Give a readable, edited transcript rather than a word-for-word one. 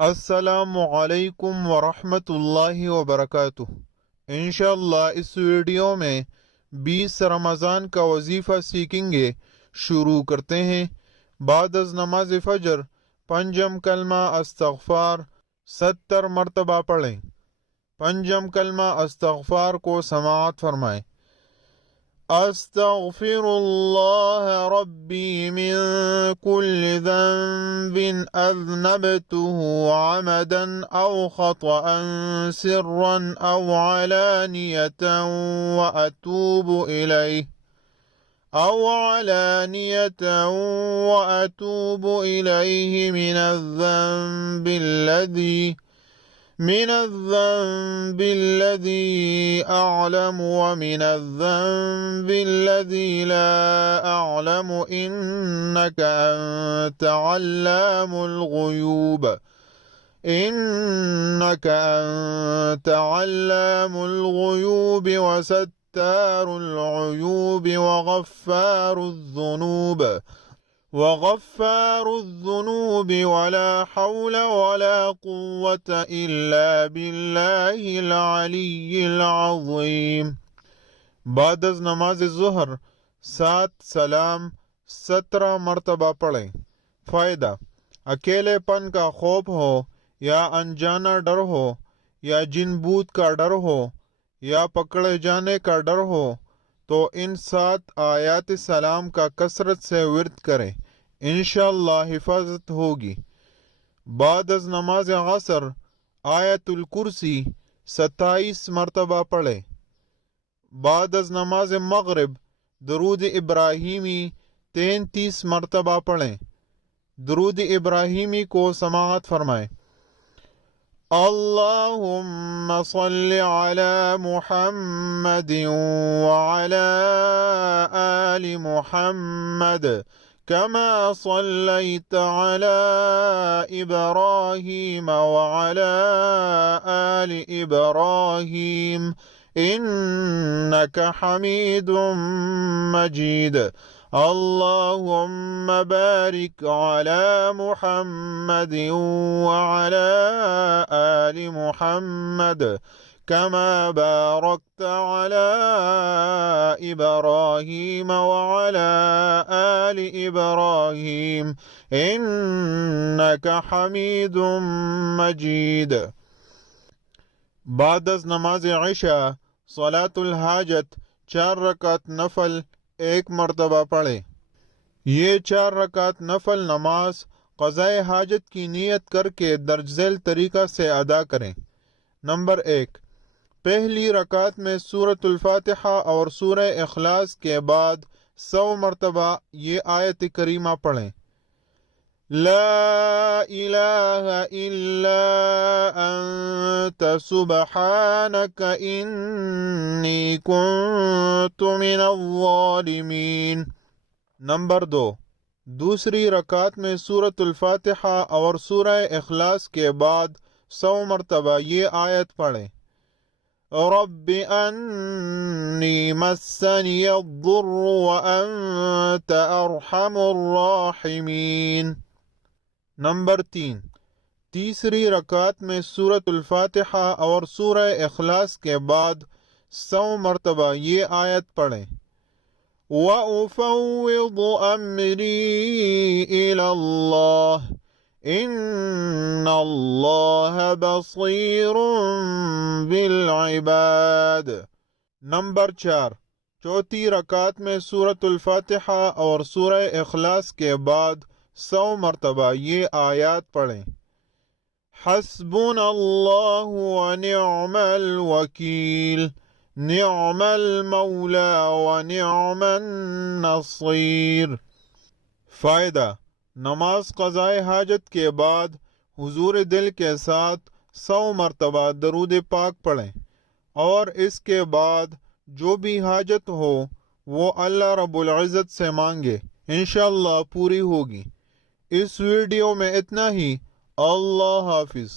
अस्सलामुअलैकुम वरहमतुल्लाहि वबरकातुह। इंशाअल्लाह इस वीडियो में 20 रमज़ान का वजीफ़ा सीखेंगे। शुरू करते हैं। बाद अज़ नमाज फ़जर पंजम कलमा अस्तग़फ़ार 70 मरतबा पढ़ें। पंजम कलमा अस्तग़फ़ार को समाअत फरमाएं। अस्तग़फिरुल्लाह रब्बी मिन कुल्लि ज़ंबिन अज़नबतुहु अमदन औ ख़तअन सिर्रन औ अलानियतन व अतूबु इलैहि मिन الذي أعلم ومن الذنب الذي لا أعلم إنك أنت علام الغيوب وستار العيوب وغفار الذنوب ولا حول ولا قوة إلا بالله العلي العظيम। बाद अज़ नमाज ज़ुहर 7 सलाम 17 मरतबा पढ़ें। फ़ायदा, अकेलेपन का खौफ हो या अनजाना डर हो या जिन बूत का डर हो या पकड़े जाने का डर हो तो इन 7 आयात सलाम का कसरत से विर्द करें, इंशाअल्लाह हिफाजत होगी। बाद अज़ नमाज असर आयतुल कुर्सी 27 मरतबा पढ़े। बाद अज़ नमाज मगरिब दरूद इब्राहिमी 33 मरतबा पढ़ें। दरूद इब्राहिमी को समाअत फरमाएं। अल्लाहुम्मा सल्लि अला मुहम्मद व अला आलि मुहम्मद कमा सल्लैत अला इब्राहीम व अला आलि इब्राहीम इन्नक हमीदुम मजीद। अल्लाहुम्मा बारिक अला मुहम्मद व अला आलि मुहम्मद कमा बारकत अला इब्राहीम व अला आलि इब्राहीम इन्नक हमीदुम मजीद। बाद अज़ नमाज इशा सलातुल हाजत 4 रकात नफल 1 मरतबा पढ़े। ये 4 रकात नफल नमाज क़ज़ाए हाजत की नियत करके दर्ज तरीका से अदा करें। नंबर 1, पहली रकात में सूरतुल फातिहा और सूरह इखलास के बाद 100 मरतबा ये आयत करीमा पढ़ें। ला इलाहा इल्ला अंत सुब्हानक इन्नी कुन्तु मिनज़्ज़ालिमीन। नंबर 2, दूसरी रकात में सूरतुल फातिहा और सूरह इखलास के बाद 100 मरतबा ये आयत पढ़ें। रब्बि अन्नी मस्सनियद्दुर्रु व अंत अरहमुर राहिमीन। नंबर 3, तीसरी रकात में सूरतुल फातिहा और सूरह इखलास के बाद 100 मरतबा ये आयत पढ़ें। व उफ़व्विदु अम्री इलल्लाह इन्नल्लाह बसीरुम बिल इबाद। नंबर 4, चौथी रकात में सूरतुल फातिहा और सूरह इखलास के बाद 100 मरतबा ये आयात पढ़ें। हस्बुनल्लाहु व निअमल वकील निअमल मौला व निअमन नसीर। फ़ायदा, नमाज क़ज़ाए हाजत के बाद हुजूर दिल के साथ 100 मरतबा दरूद पाक पढ़ें और इसके बाद जो भी हाजत हो वो अल्लाह रब्बुल इज़्ज़त से मांगे, इंशाअल्लाह पूरी होगी। इस वीडियो में इतना ही। अल्लाह हाफिज़।